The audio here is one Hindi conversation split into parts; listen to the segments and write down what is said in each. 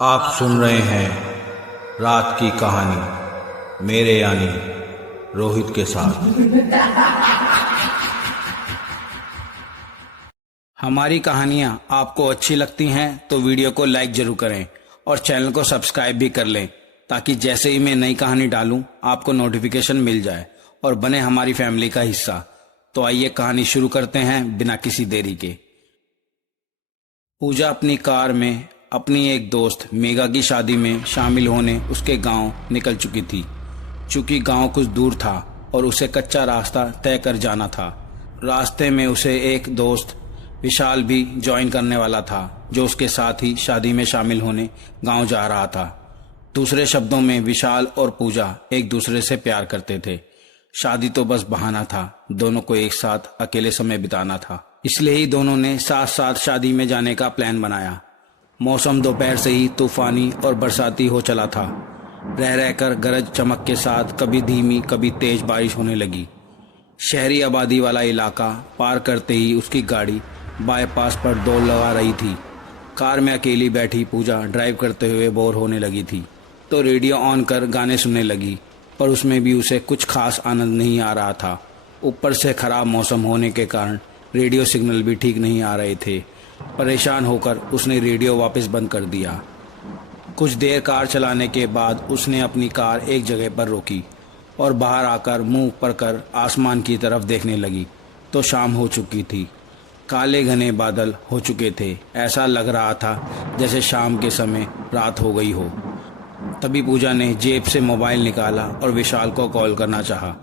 आप सुन रहे हैं रात की कहानी मेरे यानी रोहित के साथ। हमारी कहानियाँ आपको अच्छी लगती हैं तो वीडियो को लाइक जरूर करें और चैनल को सब्सक्राइब भी कर लें ताकि जैसे ही मैं नई कहानी डालूं आपको नोटिफिकेशन मिल जाए और बने हमारी फैमिली का हिस्सा। तो आइए कहानी शुरू करते हैं बिना किसी देरी के। पूजा अपनी कार में अपनी एक दोस्त मेघा की शादी में शामिल होने उसके गांव निकल चुकी थी। चूंकि गांव कुछ दूर था और उसे कच्चा रास्ता तय कर जाना था, रास्ते में उसे एक दोस्त विशाल भी ज्वाइन करने वाला था जो उसके साथ ही शादी में शामिल होने गांव जा रहा था। दूसरे शब्दों में विशाल और पूजा एक दूसरे से प्यार करते थे। शादी तो बस बहाना था, दोनों को एक साथ अकेले समय बिताना था, इसलिए ही दोनों ने साथ साथ शादी में जाने का प्लान बनाया। मौसम दोपहर से ही तूफानी और बरसाती हो चला था। रह रहकर गरज चमक के साथ कभी धीमी कभी तेज बारिश होने लगी। शहरी आबादी वाला इलाका पार करते ही उसकी गाड़ी बाईपास पर दौड़ लगा रही थी। कार में अकेली बैठी पूजा ड्राइव करते हुए बोर होने लगी थी तो रेडियो ऑन कर गाने सुनने लगी, पर उसमें भी उसे कुछ खास आनंद नहीं आ रहा था। ऊपर से खराब मौसम होने के कारण रेडियो सिग्नल भी ठीक नहीं आ रहे थे। परेशान होकर उसने रेडियो वापस बंद कर दिया। कुछ देर कार चलाने के बाद उसने अपनी कार एक जगह पर रोकी और बाहर आकर मुंह ऊपर कर आसमान की तरफ देखने लगी तो शाम हो चुकी थी। काले घने बादल हो चुके थे, ऐसा लग रहा था जैसे शाम के समय रात हो गई हो। तभी पूजा ने जेब से मोबाइल निकाला और विशाल को कॉल करना चाहा।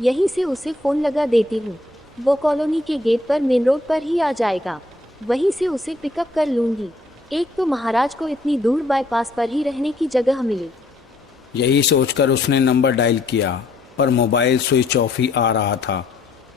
यहीं से उसे फोन लगा देती हूँ, वो कॉलोनी के गेट पर मेन रोड पर ही आ जाएगा, वहीं से उसे पिकअप कर लूंगी। एक तो महाराज को इतनी दूर बाईपास पर ही रहने की जगह मिली। यही सोचकर उसने नंबर डायल किया पर मोबाइल स्विच ऑफ ही आ रहा था।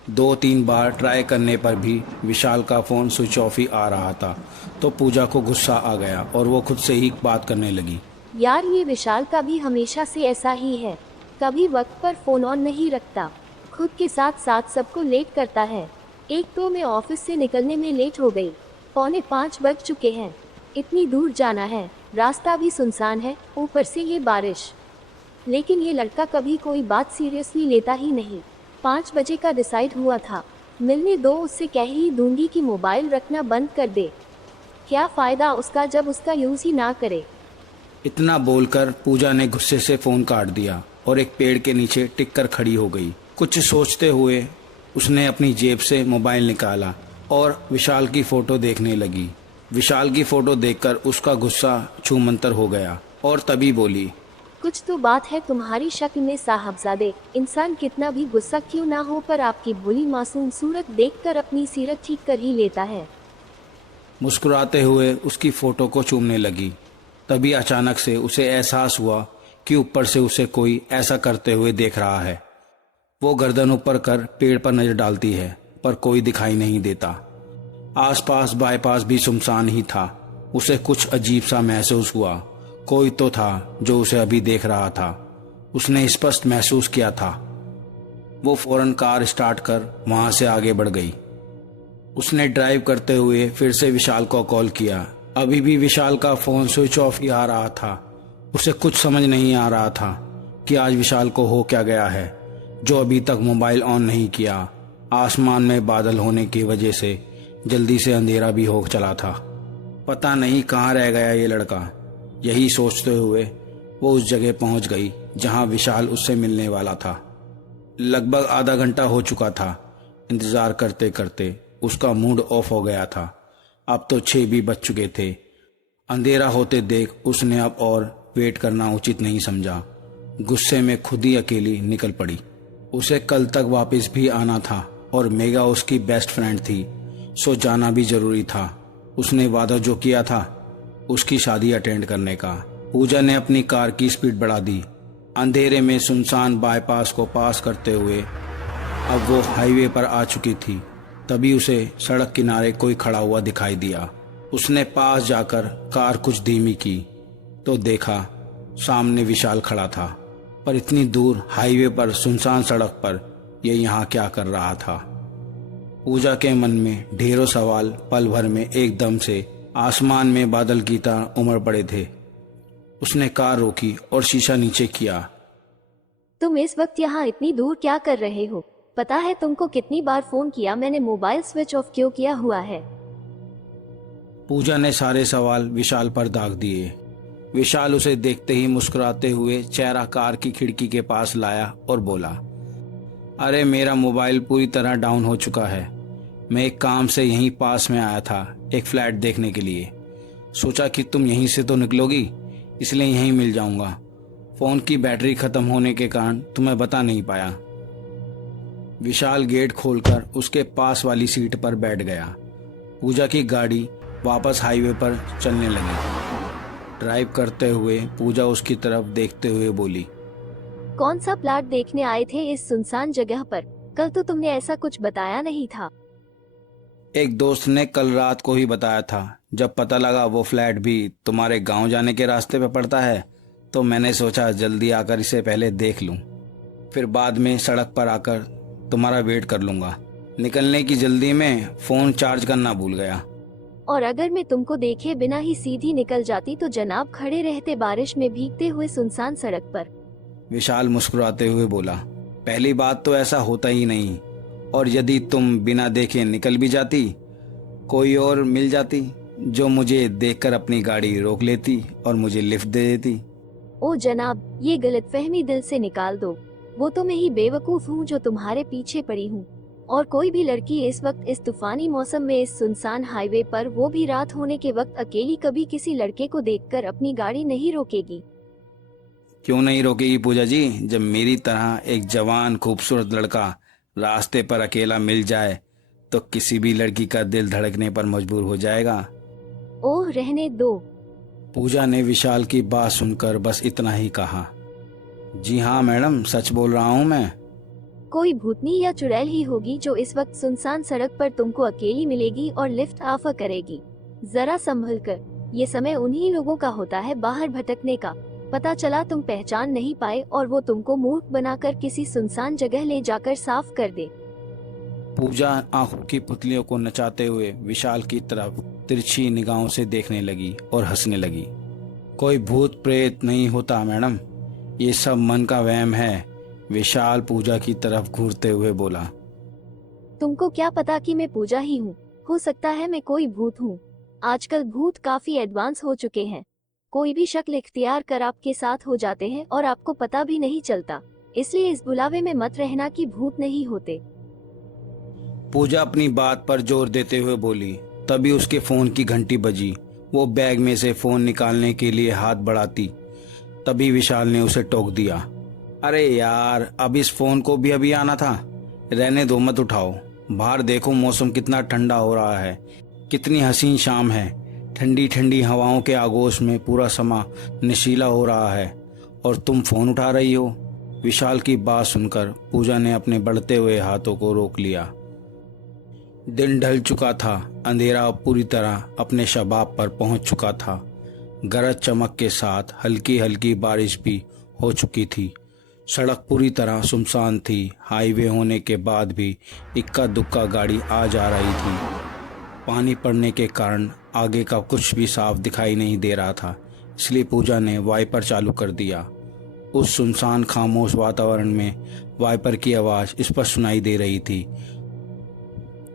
2-3 बार ट्राई करने पर भी विशाल का फ़ोन स्विच ऑफ ही आ रहा था तो पूजा को गुस्सा आ गया और वो खुद से ही बात करने लगी। यार ये विशाल का भी हमेशा से ऐसा ही है, कभी वक्त पर फोन ऑन नहीं रखता, खुद के साथ साथ सबको लेट करता है। एक तो मैं ऑफिस से निकलने में लेट हो गई, 4:45 बज चुके हैं, इतनी दूर जाना है, रास्ता भी सुनसान है, ऊपर से ये बारिश। लेकिन ये लड़का कभी कोई बात सीरियसली लेता ही नहीं। 5 बजे का डिसाइड हुआ था, मिलने दो, उससे कह ही दूंगी कि मोबाइल रखना बंद कर दे। क्या फ़ायदा उसका जब उसका यूज़ ही ना करे। इतना बोलकर पूजा ने गुस्से से फ़ोन काट दिया और एक पेड़ के नीचे टिक कर खड़ी हो गई। कुछ सोचते हुए उसने अपनी जेब से मोबाइल निकाला और विशाल की फ़ोटो देखने लगी। विशाल की फ़ोटो देखकर उसका गुस्सा छूमंतर हो गया और तभी बोली, कुछ तो बात है तुम्हारी शक्ल में साहबजादे। इंसान कितना भी गुस्सा क्यों ना हो पर आपकी भोली मासूम सूरत देखकर अपनी सीरत ठीक कर ही लेता है। मुस्कुराते हुए उसकी फ़ोटो को चूमने लगी। तभी अचानक से उसे एहसास हुआ कि ऊपर से उसे कोई ऐसा करते हुए देख रहा है। वो गर्दन ऊपर कर पेड़ पर नजर डालती है पर कोई दिखाई नहीं देता। आसपास बाईपास भी सुनसान ही था। उसे कुछ अजीब सा महसूस हुआ, कोई तो था जो उसे अभी देख रहा था। उसने स्पष्ट महसूस किया था। वो फौरन कार स्टार्ट कर वहां से आगे बढ़ गई। उसने ड्राइव करते हुए फिर से विशाल को कॉल किया। अभी भी विशाल का फ़ोन स्विच ऑफ ही आ रहा था। उसे कुछ समझ नहीं आ रहा था कि आज विशाल को हो क्या गया है जो अभी तक मोबाइल ऑन नहीं किया। आसमान में बादल होने की वजह से जल्दी से अंधेरा भी हो चला था। पता नहीं कहाँ रह गया ये लड़का। यही सोचते हुए वो उस जगह पहुंच गई जहां विशाल उससे मिलने वाला था। लगभग आधा घंटा हो चुका था। इंतज़ार करते करते उसका मूड ऑफ हो गया था। अब तो 6 भी बज चुके थे। अंधेरा होते देख उसने अब और वेट करना उचित नहीं समझा। गुस्से में खुद ही अकेली निकल पड़ी। उसे कल तक वापस भी आना था और मेघा उसकी बेस्ट फ्रेंड थी, सो जाना भी जरूरी था। उसने वादा जो किया था उसकी शादी अटेंड करने का। पूजा ने अपनी कार की स्पीड बढ़ा दी। अंधेरे में सुनसान बाईपास को पास करते हुए अब वो हाईवे पर आ चुकी थी। तभी उसे सड़क किनारे कोई खड़ा हुआ दिखाई दिया। उसने पास जाकर कार कुछ धीमी की तो देखा सामने विशाल खड़ा था, पर इतनी दूर हाईवे पर सुनसान सड़क पर ये यहाँ क्या कर रहा था। पूजा के मन में ढेरों सवाल पल भर में एकदम से आसमान में बादल की तरह उमड़ पड़े थे। उसने कार रोकी और शीशा नीचे किया। तुम इस वक्त यहाँ इतनी दूर क्या कर रहे हो? पता है तुमको कितनी बार फोन किया मैंने, मोबाइल स्विच ऑफ क्यों किया हुआ है? पूजा ने सारे सवाल विशाल पर दाग दिए। विशाल उसे देखते ही मुस्कुराते हुए चेहरा कार की खिड़की के पास लाया और बोला, अरे मेरा मोबाइल पूरी तरह डाउन हो चुका है। मैं एक काम से यहीं पास में आया था, एक फ्लैट देखने के लिए। सोचा कि तुम यहीं से तो निकलोगी, इसलिए यहीं मिल जाऊंगा। फोन की बैटरी खत्म होने के कारण तुम्हें बता नहीं पाया। विशाल गेट खोलकर उसके पास वाली सीट पर बैठ गया। पूजा की गाड़ी वापस हाईवे पर चलने लगी। ड्राइव करते हुए पूजा उसकी तरफ देखते हुए बोली, कौन सा प्लाट देखने आए थे इस सुनसान जगह पर? कल तो तुमने ऐसा कुछ बताया नहीं था। एक दोस्त ने कल रात को ही बताया था। जब पता लगा वो फ्लैट भी तुम्हारे गांव जाने के रास्ते पे पड़ता है, तो मैंने सोचा जल्दी आकर इसे पहले देख लूं, फिर बाद में सड़क पर आकर तुम्हारा वेट कर लूंगा। निकलने की जल्दी में फोन चार्ज करना भूल गया। और अगर मैं तुमको देखे बिना ही सीधी निकल जाती तो जनाब खड़े रहते बारिश में भीगते हुए सुनसान सड़क पर। विशाल मुस्कुराते हुए बोला, पहली बात तो ऐसा होता ही नहीं, और यदि तुम बिना देखे निकल भी जाती, कोई और मिल जाती जो मुझे देखकर अपनी गाड़ी रोक लेती और मुझे लिफ्ट दे देती। ओ जनाब, ये गलतफहमी दिल से निकाल दो। वो तो मैं ही बेवकूफ हूँ जो तुम्हारे पीछे पड़ी हूँ। और कोई भी लड़की इस वक्त इस तूफानी मौसम में इस सुनसान हाईवे पर, वो भी रात होने के वक्त अकेली, कभी किसी लड़के को देखकर अपनी गाड़ी नहीं रोकेगी। क्यों नहीं रोकेगी पूजा जी? जब मेरी तरह एक जवान खूबसूरत लड़का रास्ते पर अकेला मिल जाए तो किसी भी लड़की का दिल धड़कने पर मजबूर हो जाएगा। ओह रहने दो। पूजा ने विशाल की बात सुनकर बस इतना ही कहा, जी हाँ मैडम, सच बोल रहा हूँ मैं। कोई भूतनी या चुड़ैल ही होगी जो इस वक्त सुनसान सड़क पर तुमको अकेली मिलेगी और लिफ्ट ऑफर करेगी। जरा संभल कर, ये समय उन्हीं लोगों का होता है बाहर भटकने का। पता चला तुम पहचान नहीं पाए और वो तुमको मूर्ख बनाकर किसी सुनसान जगह ले जाकर साफ कर दे। पूजा आंखों की पुतलियों को नचाते हुए विशाल की तरफ तिरछी निगाहों से देखने लगी और हंसने लगी। कोई भूत प्रेत नहीं होता मैडम, ये सब मन का वहम है। विशाल पूजा की तरफ घूरते हुए बोला, तुमको क्या पता कि मैं पूजा ही हूँ? हो सकता है मैं कोई भूत हूँ। आजकल भूत काफी एडवांस हो चुके हैं। कोई भी शक्ल इख्तियार कर आपके साथ हो जाते हैं और आपको पता भी नहीं चलता। इसलिए इस बुलावे में मत रहना कि भूत नहीं होते। पूजा अपनी बात पर जोर देते हुए बोली। तभी उसके फोन की घंटी बजी। वो बैग में से फोन निकालने के लिए हाथ बढ़ाती, तभी विशाल ने उसे टोक दिया, अरे यार, अब इस फोन को भी अभी आना था। रहने दो, मत उठाओ। बाहर देखो मौसम कितना ठंडा हो रहा है, कितनी हसीन शाम है। ठंडी ठंडी हवाओं के आगोश में पूरा समा नशीला हो रहा है और तुम फोन उठा रही हो। विशाल की बात सुनकर पूजा ने अपने बढ़ते हुए हाथों को रोक लिया। दिन ढल चुका था। अंधेरा पूरी तरह अपने शबाब पर पहुंच चुका था। गरज चमक के साथ हल्की हल्की बारिश भी हो चुकी थी। सड़क पूरी तरह सुनसान थी। हाईवे होने के बाद भी इक्का दुक्का गाड़ी आ जा रही थी। पानी पड़ने के कारण आगे का कुछ भी साफ दिखाई नहीं दे रहा था, इसलिए पूजा ने वाइपर चालू कर दिया। उस सुनसान खामोश वातावरण में वाइपर की आवाज़ स्पष्ट सुनाई दे रही थी।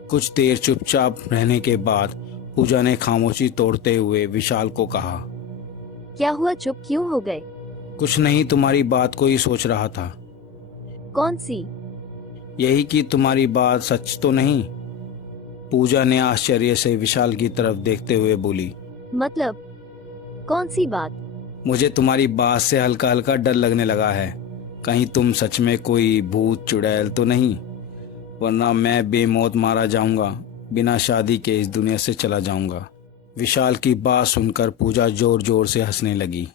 कुछ देर चुपचाप रहने के बाद पूजा ने खामोशी तोड़ते हुए विशाल को कहा, क्या हुआ, चुप क्यों हो गए? कुछ नहीं, तुम्हारी बात को ही सोच रहा था। कौन सी? यही कि तुम्हारी बात सच तो नहीं? पूजा ने आश्चर्य से विशाल की तरफ देखते हुए बोली, मतलब कौन सी बात? मुझे तुम्हारी बात से हल्का हल्का डर लगने लगा है। कहीं तुम सच में कोई भूत चुड़ैल तो नहीं, वरना मैं बेमौत मारा जाऊंगा, बिना शादी के इस दुनिया से चला जाऊंगा। विशाल की बात सुनकर पूजा जोर जोर से हंसने लगी।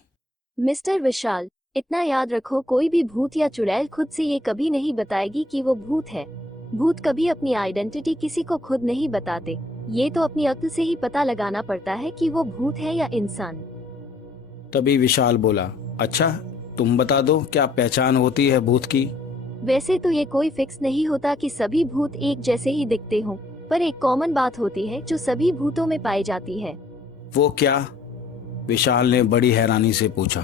मिस्टर विशाल, इतना याद रखो, कोई भी भूत या चुड़ैल खुद से ये कभी नहीं बताएगी कि वो भूत है। भूत कभी अपनी आइडेंटिटी किसी को खुद नहीं बताते। ये तो अपनी अक्ल से ही पता लगाना पड़ता है कि वो भूत है या इंसान। तभी विशाल बोला, अच्छा तुम बता दो, क्या पहचान होती है भूत की? वैसे तो ये कोई फिक्स नहीं होता कि सभी भूत एक जैसे ही दिखते हों, पर एक कॉमन बात होती है जो सभी भूतों में पाई जाती है। वो क्या? विशाल ने बड़ी हैरानी से पूछा।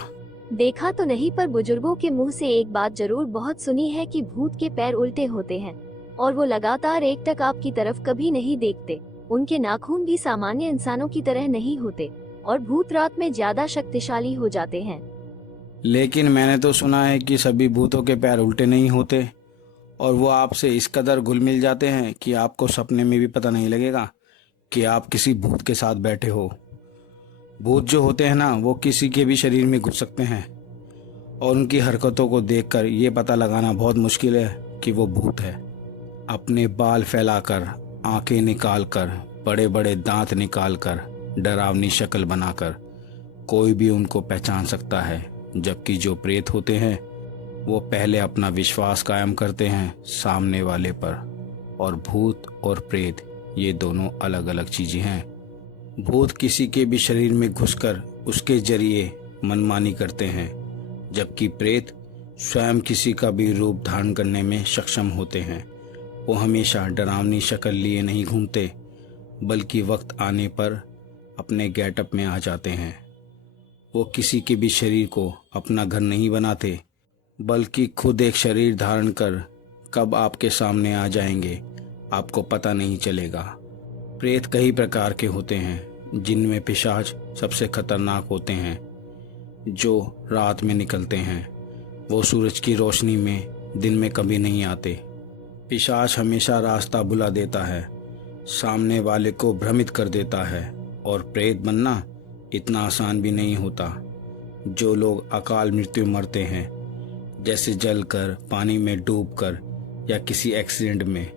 देखा तो नहीं, पर बुजुर्गों के मुंह से एक बात जरूर बहुत सुनी है कि भूत के पैर उल्टे होते हैं और वो लगातार एक टक आपकी तरफ कभी नहीं देखते। उनके नाखून भी सामान्य इंसानों की तरह नहीं होते और भूत रात में ज्यादा शक्तिशाली हो जाते हैं। लेकिन मैंने तो सुना है कि सभी भूतों के पैर उल्टे नहीं होते और वो आपसे इस कदर घुल मिल जाते हैं कि आपको सपने में भी पता नहीं लगेगा कि आप किसी भूत के साथ बैठे हो। भूत जो होते हैं ना, वो किसी के भी शरीर में घुस सकते हैं और उनकी हरकतों को देखकर ये पता लगाना बहुत मुश्किल है कि वो भूत है। अपने बाल फैलाकर, आंखें निकालकर, बड़े बड़े दांत निकालकर, डरावनी शक्ल बनाकर कोई भी उनको पहचान सकता है, जबकि जो प्रेत होते हैं वो पहले अपना विश्वास कायम करते हैं सामने वाले पर। और भूत और प्रेत ये दोनों अलग अलग चीजें हैं। भूत किसी के भी शरीर में घुसकर उसके जरिए मनमानी करते हैं, जबकि प्रेत स्वयं किसी का भी रूप धारण करने में सक्षम होते हैं। वो हमेशा डरावनी शक्ल लिए नहीं घूमते, बल्कि वक्त आने पर अपने गेटअप में आ जाते हैं। वो किसी के भी शरीर को अपना घर नहीं बनाते, बल्कि खुद एक शरीर धारण कर कब आपके सामने आ जाएंगे आपको पता नहीं चलेगा। प्रेत कई प्रकार के होते हैं, जिनमें पिशाच सबसे खतरनाक होते हैं, जो रात में निकलते हैं। वो सूरज की रोशनी में दिन में कभी नहीं आते। पिशाच हमेशा रास्ता बुला देता है, सामने वाले को भ्रमित कर देता है। और प्रेत बनना इतना आसान भी नहीं होता। जो लोग अकाल मृत्यु मरते हैं, जैसे जलकर, पानी में डूबकर या किसी एक्सीडेंट में,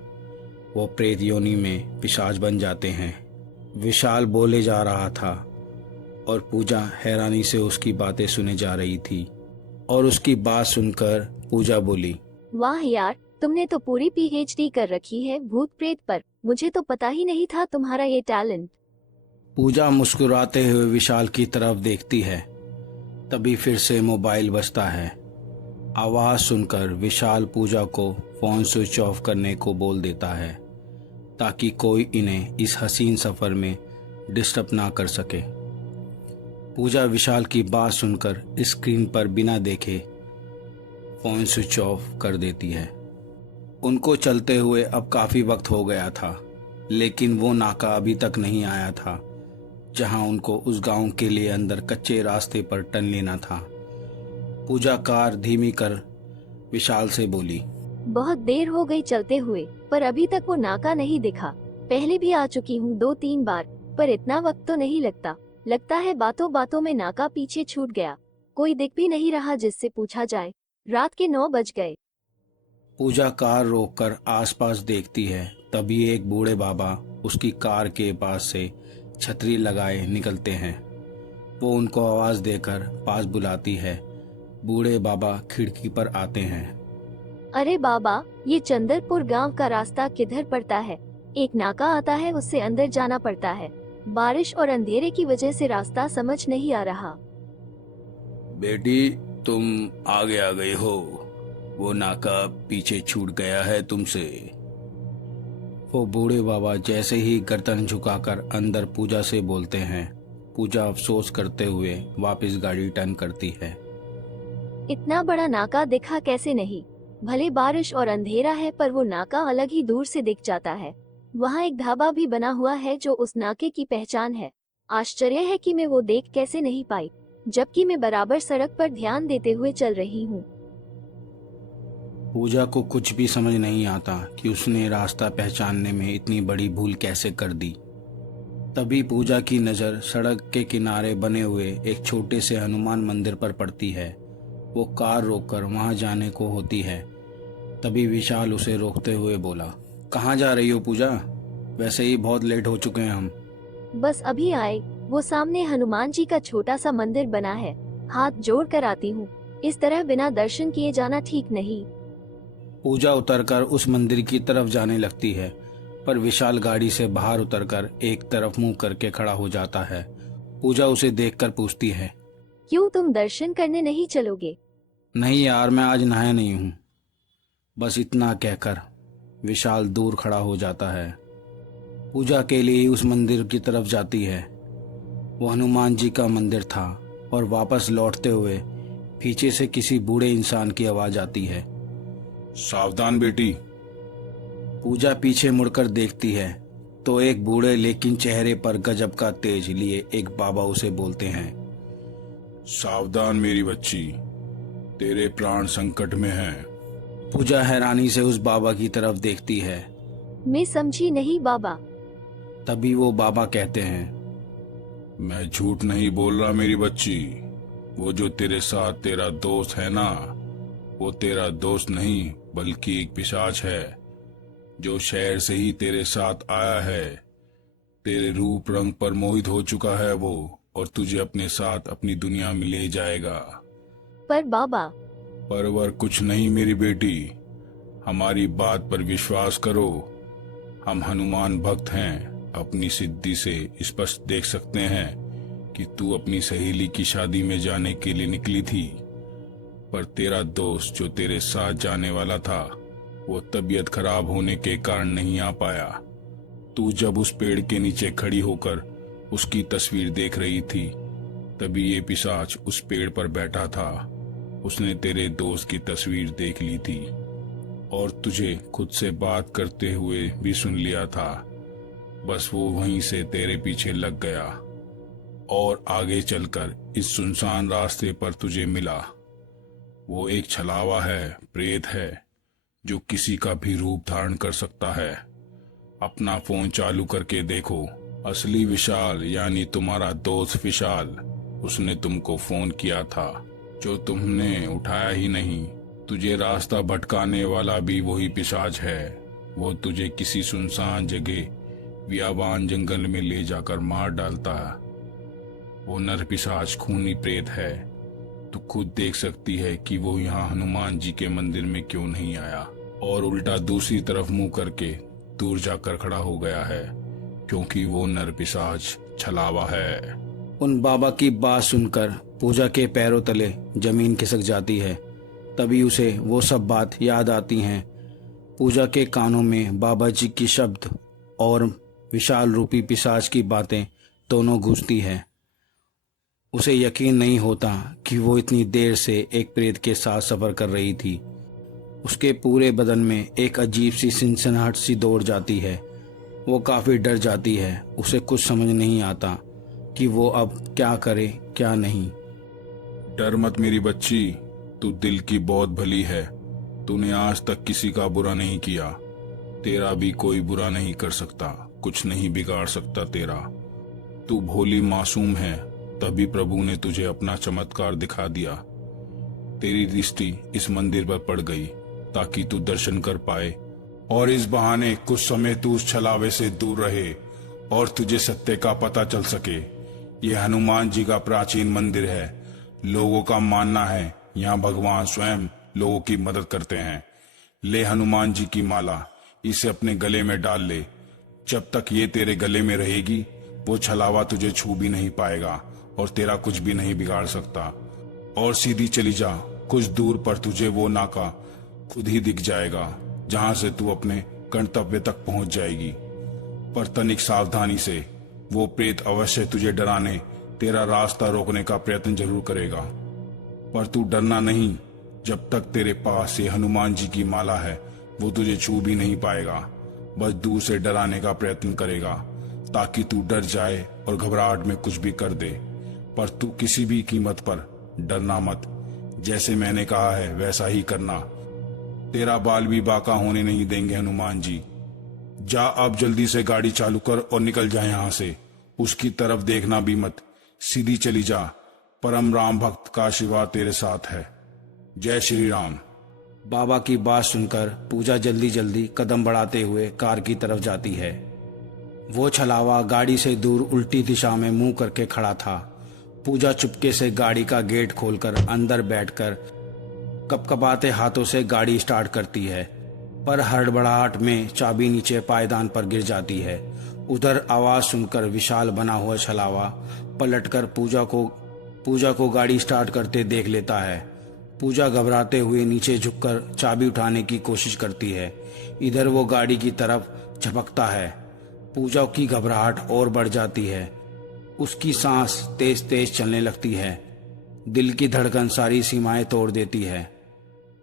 वो प्रेत योनि में पिशाच बन जाते हैं। विशाल बोले जा रहा था और पूजा हैरानी से उसकी बातें सुने जा रही थी। और उसकी बात सुनकर पूजा बोली, वाह यार, तुमने तो पूरी पीएचडी कर रखी है भूत प्रेत पर। मुझे तो पता ही नहीं था तुम्हारा ये टैलेंट। पूजा मुस्कुराते हुए विशाल की तरफ देखती है। तभी फिर से मोबाइल बजता है। आवाज सुनकर विशाल पूजा को फोन स्विच ऑफ करने को बोल देता है, ताकि कोई इन्हें इस हसीन सफर में डिस्टर्ब ना कर सके। पूजा विशाल की बात सुनकर स्क्रीन पर बिना देखे फोन स्विच ऑफ कर देती है। उनको चलते हुए अब काफी वक्त हो गया था, लेकिन वो नाका अभी तक नहीं आया था जहां उनको उस गांव के लिए अंदर कच्चे रास्ते पर टर्न लेना था। पूजा कार धीमी कर विशाल से बोली, बहुत देर हो गई चलते हुए, पर अभी तक वो नाका नहीं दिखा। पहले भी आ चुकी हूँ 2-3 बार, पर इतना वक्त तो नहीं लगता। लगता है बातों बातों में नाका पीछे छूट गया। कोई दिख भी नहीं रहा जिससे पूछा जाए। रात के 9 बज गए। पूजा कार रोककर आसपास देखती है। तभी एक बूढ़े बाबा उसकी कार के पास से छतरी लगाए निकलते हैं। वो उनको आवाज देकर पास बुलाती है। बूढ़े बाबा खिड़की पर आते हैं। अरे बाबा, ये चंदरपुर गांव का रास्ता किधर पड़ता है? एक नाका आता है, उससे अंदर जाना पड़ता है। बारिश और अंधेरे की वजह से रास्ता समझ नहीं आ रहा। बेटी, तुम आगे आ गई हो। वो नाका पीछे छूट गया है तुमसे। वो बूढ़े बाबा जैसे ही गर्दन झुकाकर अंदर पूजा से बोलते हैं, पूजा अफसोस करते हुए वापस गाड़ी टर्न करती है। इतना बड़ा नाका दिखा कैसे नहीं? भले बारिश और अंधेरा है, पर वो नाका अलग ही दूर से दिख जाता है। वहाँ एक ढाबा भी बना हुआ है जो उस नाके की पहचान है। आश्चर्य है कि मैं वो देख कैसे नहीं पाई, जबकि मैं बराबर सड़क पर ध्यान देते हुए चल रही हूँ। पूजा को कुछ भी समझ नहीं आता कि उसने रास्ता पहचानने में इतनी बड़ी भूल कैसे कर दी। तभी पूजा की नज़र सड़क के किनारे बने हुए एक छोटे से हनुमान मंदिर पर पड़ती है। वो कार रोककर वहां जाने को होती है। तभी विशाल उसे रोकते हुए बोला, कहाँ जा रही हो पूजा? वैसे ही बहुत लेट हो चुके हैं हम। बस अभी आए। वो सामने हनुमान जी का छोटा सा मंदिर बना है, हाथ जोड़ कर आती हूँ। इस तरह बिना दर्शन किए जाना ठीक नहीं। पूजा उतरकर उस मंदिर की तरफ जाने लगती है, पर विशाल गाड़ी से बाहर उतरकर एक तरफ मुंह करके खड़ा हो जाता है। पूजा उसे देखकर पूछती है, क्यों, तुम दर्शन करने नहीं चलोगे? नहीं यार, मैं आज नहाया नहीं हूँ। बस इतना कहकर विशाल दूर खड़ा हो जाता है। पूजा के लिए उस मंदिर की तरफ जाती है। वो हनुमान जी का मंदिर था और वापस लौटते हुए पीछे से किसी बूढ़े इंसान की आवाज आती है। सावधान बेटी। पूजा पीछे मुड़कर देखती है तो एक बूढ़े लेकिन चेहरे पर गजब का तेज लिए एक बाबा उसे बोलते हैं, सावधान मेरी बच्ची, तेरे प्राण संकट में हैं। पूजा हैरानी से उस बाबा की तरफ देखती है। मैं समझी नहीं बाबा। तभी वो बाबा कहते हैं, मैं झूठ नहीं बोल रहा मेरी बच्ची। वो जो तेरे साथ तेरा दोस्त है ना, वो तेरा दोस्त नहीं बल्कि एक पिशाच है जो शहर से ही तेरे साथ आया है। तेरे रूप रंग पर मोहित हो चुका है वो, और तुझे अपने साथ अपनी दुनिया में ले जाएगा। पर बाबा। परवर कुछ नहीं मेरी बेटी, हमारी बात पर विश्वास करो। हम हनुमान भक्त हैं, अपनी सिद्धि से स्पष्ट देख सकते हैं कि तू अपनी सहेली की शादी में जाने के लिए निकली थी, पर तेरा दोस्त जो तेरे साथ जाने वाला था वो तबीयत खराब होने के कारण नहीं आ पाया। तू जब उस पेड़ के नीचे खड़ी होकर उसकी तस्वीर देख रही थी, तभी ये पिशाच उस पेड़ पर बैठा था। उसने तेरे दोस्त की तस्वीर देख ली थी और तुझे खुद से बात करते हुए भी सुन लिया था। बस वो वहीं से तेरे पीछे लग गया और आगे चलकर इस सुनसान रास्ते पर तुझे मिला। वो एक छलावा है, प्रेत है, जो किसी का भी रूप धारण कर सकता है। अपना फोन चालू करके देखो, असली विशाल यानी तुम्हारा दोस्त विशाल, उसने तुमको फोन किया था जो तुमने उठाया ही नहीं। तुझे रास्ता भटकाने वाला भी वही पिशाच है। वो तुझे किसी सुनसान जगह बियाबान जंगल में ले जाकर मार डालता है। वो नर पिशाच खूनी प्रेत है। तू खुद देख सकती है कि वो यहाँ हनुमान जी के मंदिर में क्यों नहीं आया और उल्टा दूसरी तरफ मुंह करके दूर जाकर खड़ा हो गया है, क्योंकि वो नर पिशाच छलावा है। उन बाबा की बात सुनकर पूजा के पैरों तले जमीन खिसक जाती है। तभी उसे वो सब बात याद आती हैं। पूजा के कानों में बाबा जी की शब्द और विशाल रूपी पिशाच की बातें दोनों गूंजती है। उसे यकीन नहीं होता कि वो इतनी देर से एक प्रेत के साथ सफर कर रही थी। उसके पूरे बदन में एक अजीब सी सनसनाहट सी दौड़ जाती है। वो काफी डर जाती है। उसे कुछ समझ नहीं आता कि वो अब क्या करे क्या नहीं। डर मत मेरी बच्ची, तू दिल की बहुत भली है। तूने आज तक किसी का बुरा नहीं किया, तेरा भी कोई बुरा नहीं कर सकता, कुछ नहीं बिगाड़ सकता तेरा। तू भोली मासूम है, तभी प्रभु ने तुझे अपना चमत्कार दिखा दिया। तेरी दृष्टि इस मंदिर पर पड़ गई ताकि तू दर्शन कर पाए और इस बहाने कुछ समय तू उस छलावे से दूर रहे और तुझे सत्य का पता चल सके। यह हनुमान जी का प्राचीन मंदिर है। लोगों का मानना है यहाँ भगवान स्वयं लोगों की मदद करते हैं। ले हनुमान जी की माला, इसे अपने गले में डाल ले। जब तक ये तेरे गले में रहेगी वो छलावा तुझे छू भी नहीं पाएगा और तेरा कुछ भी नहीं बिगाड़ सकता। और सीधी चली जा, कुछ दूर पर तुझे वो नाका खुद ही दिख जाएगा जहां से तू अपने गंतव्य तक पहुंच जाएगी। पर तनिक सावधानी से, वो प्रेत अवश्य तुझे डराने, तेरा रास्ता रोकने का प्रयत्न जरूर करेगा। पर तू डरना नहीं, जब तक तेरे पास ये हनुमान जी की माला है वो तुझे छू भी नहीं पाएगा। बस दूर से डराने का प्रयत्न करेगा ताकि तू डर जाए और घबराहट में कुछ भी कर दे। पर तू किसी भी कीमत पर डरना मत। जैसे मैंने कहा है वैसा ही करना। तेरा बाल भी बाका होने नहीं देंगे हनुमान जी। जा अब जल्दी से गाड़ी चालू कर और निकल जा यहाँ से। उसकी तरफ देखना भी मत, सीधी चली जा। परम राम भक्त का आशीर्वाद तेरे साथ है। जय श्री राम। बाबा की बात सुनकर पूजा जल्दी जल्दी कदम बढ़ाते हुए कार की तरफ जाती है। वो छलावा गाड़ी से दूर उल्टी दिशा में मुंह करके खड़ा था। पूजा चुपके से गाड़ी का गेट खोलकर अंदर बैठकर कपकपाते हाथों से गाड़ी स्टार्ट करती है, पर हड़बड़ाहट में चाबी नीचे पायदान पर गिर जाती है। उधर आवाज सुनकर विशाल बना हुआ छलावा पलटकर पूजा को गाड़ी स्टार्ट करते देख लेता है। पूजा घबराते हुए नीचे झुककर चाबी उठाने की कोशिश करती है। इधर वो गाड़ी की तरफ झपकता है। पूजा की घबराहट और बढ़ जाती है उसकी सांस तेज तेज चलने लगती है। दिल की धड़कन सारी सीमाएं तोड़ देती है।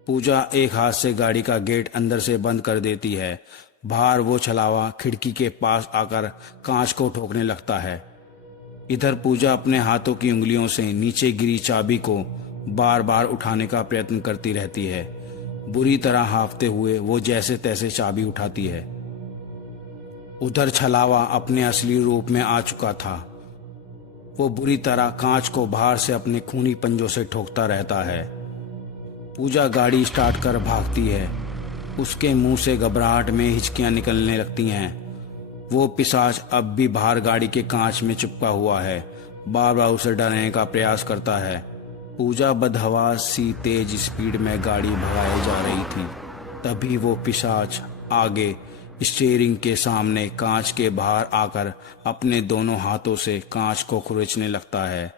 पूजा एक हाथ से गाड़ी का गेट अंदर से बंद कर देती है। बाहर वो छलावा खिड़की के पास आकर कांच को ठोकने लगता है। इधर पूजा अपने हाथों की उंगलियों से नीचे गिरी चाबी को बार बार उठाने का प्रयत्न करती रहती है। बुरी तरह हांफते हुए वो जैसे तैसे चाबी उठाती है। उधर छलावा अपने असली रूप में आ चुका था। वो बुरी तरह कांच को बाहर से अपने खूनी पंजों से ठोकता रहता है। पूजा गाड़ी स्टार्ट कर भागती है। उसके मुंह से घबराहट में हिचकियां निकलने लगती हैं। वो पिशाच अब भी बाहर गाड़ी के कांच में चिपका हुआ है, बार बार उसे डराने का प्रयास करता है। पूजा बदहवास सी तेज स्पीड में गाड़ी भगाई जा रही थी। तभी वो पिशाच आगे स्टीयरिंग के सामने कांच के बाहर आकर अपने दोनों हाथों से कांच को खुरचने लगता है।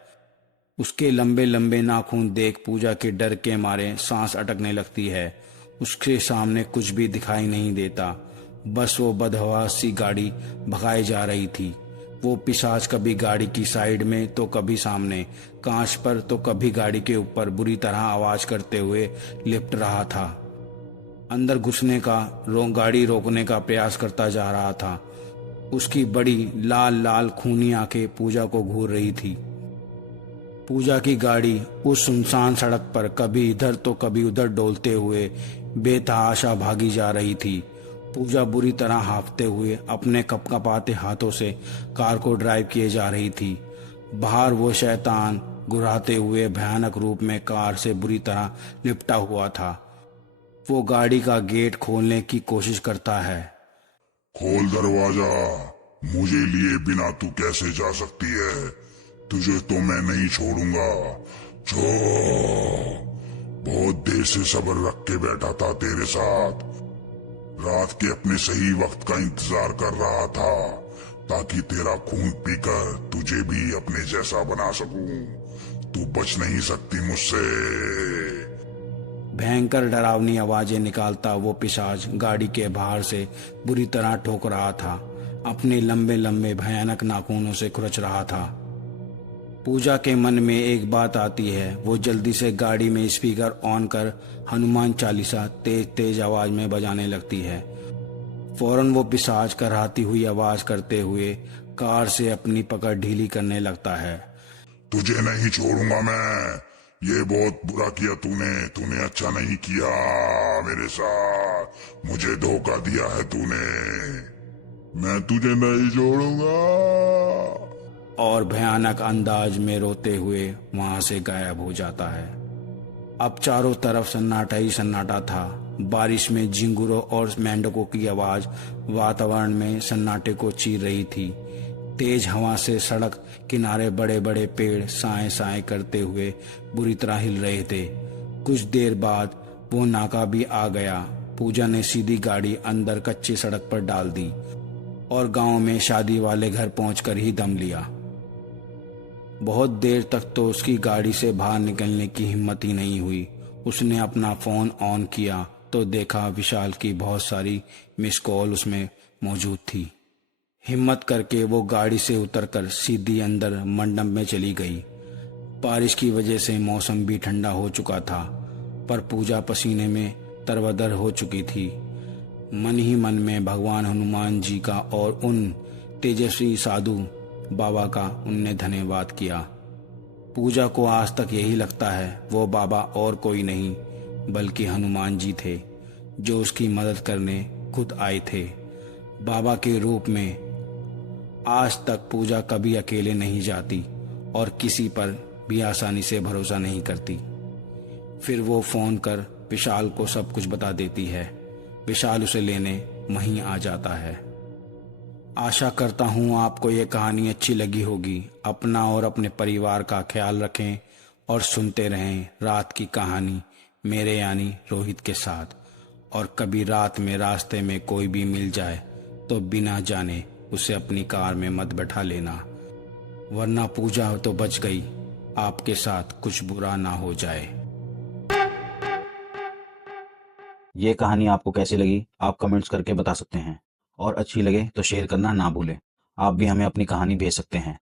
उसके लंबे लंबे नाखून देख पूजा के डर के मारे सांस अटकने लगती है। उसके सामने कुछ भी दिखाई नहीं देता, बस वो बदहवास सी गाड़ी भगाई जा रही थी। वो पिशाच कभी गाड़ी की साइड में तो कभी सामने कांच पर तो कभी गाड़ी के ऊपर बुरी तरह आवाज करते हुए लिपट रहा था। अंदर घुसने का गाड़ी रोकने का प्रयास करता जा रहा था। उसकी बड़ी लाल लाल खूनी आंखें पूजा को घूर रही थी। पूजा की गाड़ी उस सुनसान सड़क पर कभी इधर तो कभी उधर डोलते हुए बेतहाशा भागी जा रही थी। पूजा बुरी तरह हांफते हुए अपने कपकपाते हाथों से कार को ड्राइव किए जा रही थी। बाहर वो शैतान गुर्राते हुए भयानक रूप में कार से बुरी तरह लिपटा हुआ था। वो गाड़ी का गेट खोलने की कोशिश करता है। खोल दरवाजा, मुझे लिए बिना तू कैसे जा सकती है? तुझे तो मैं नहीं छोड़ूंगा। बहुत देर से सब्र रख के बैठा था तेरे साथ। रात के अपने सही वक्त का इंतजार कर रहा था ताकि तेरा खून पीकर तुझे भी अपने जैसा बना सकूं। तू बच नहीं सकती मुझसे। भयंकर डरावनी आवाजें निकालता वो पिशाच गाड़ी के बाहर से बुरी तरह ठोक रहा था। अपने लंबे लंबे भयानक नाखूनों से खुरच रहा था। पूजा के मन में एक बात आती है। वो जल्दी से गाड़ी में स्पीकर ऑन कर हनुमान चालीसा तेज तेज आवाज में बजाने लगती है। फौरन वो पिशाच कराहती हुई आवाज करते हुए कार से अपनी पकड़ ढीली करने लगता है। तुझे नहीं छोड़ूंगा मैं। ये बहुत बुरा किया तूने अच्छा नहीं किया मेरे साथ। मुझे धोखा दिया है तूने। मैं तुझे नहीं छोड़ूंगा। और भयानक अंदाज में रोते हुए वहां से गायब हो जाता है। अब चारों तरफ सन्नाटा ही सन्नाटा था। बारिश में झिंगुरों और मेंढकों की आवाज वातावरण में सन्नाटे को चीर रही थी। तेज हवा से सड़क किनारे बड़े बड़े पेड़ साए साए करते हुए बुरी तरह हिल रहे थे। कुछ देर बाद वो नाका भी आ गया। पूजा ने सीधी गाड़ी अंदर कच्ची सड़क पर डाल दी और गांव में शादी वाले घर पहुंचकर ही दम लिया। बहुत देर तक तो उसकी गाड़ी से बाहर निकलने की हिम्मत ही नहीं हुई। उसने अपना फोन ऑन किया तो देखा विशाल की बहुत सारी मिस कॉल उसमें मौजूद थी। हिम्मत करके वो गाड़ी से उतरकर सीधी अंदर मंडप में चली गई। बारिश की वजह से मौसम भी ठंडा हो चुका था, पर पूजा पसीने में तरबतर हो चुकी थी। मन ही मन में भगवान हनुमान जी का और उन तेजस्वी साधु बाबा का उनने धन्यवाद किया। पूजा को आज तक यही लगता है वो बाबा और कोई नहीं बल्कि हनुमान जी थे, जो उसकी मदद करने खुद आए थे बाबा के रूप में। आज तक पूजा कभी अकेले नहीं जाती और किसी पर भी आसानी से भरोसा नहीं करती। फिर वो फोन कर विशाल को सब कुछ बता देती है। विशाल उसे लेने वहीं आ जाता है। आशा करता हूँ आपको ये कहानी अच्छी लगी होगी। अपना और अपने परिवार का ख्याल रखें और सुनते रहें रात की कहानी मेरे यानी रोहित के साथ। और कभी रात में रास्ते में कोई भी मिल जाए तो बिना जाने उसे अपनी कार में मत बैठा लेना, वरना पूजा तो बच गई, आपके साथ कुछ बुरा ना हो जाए। ये कहानी आपको कैसी लगी आप कमेंट्स करके बता सकते हैं, और अच्छी लगे तो शेयर करना ना भूलें। आप भी हमें अपनी कहानी भेज सकते हैं।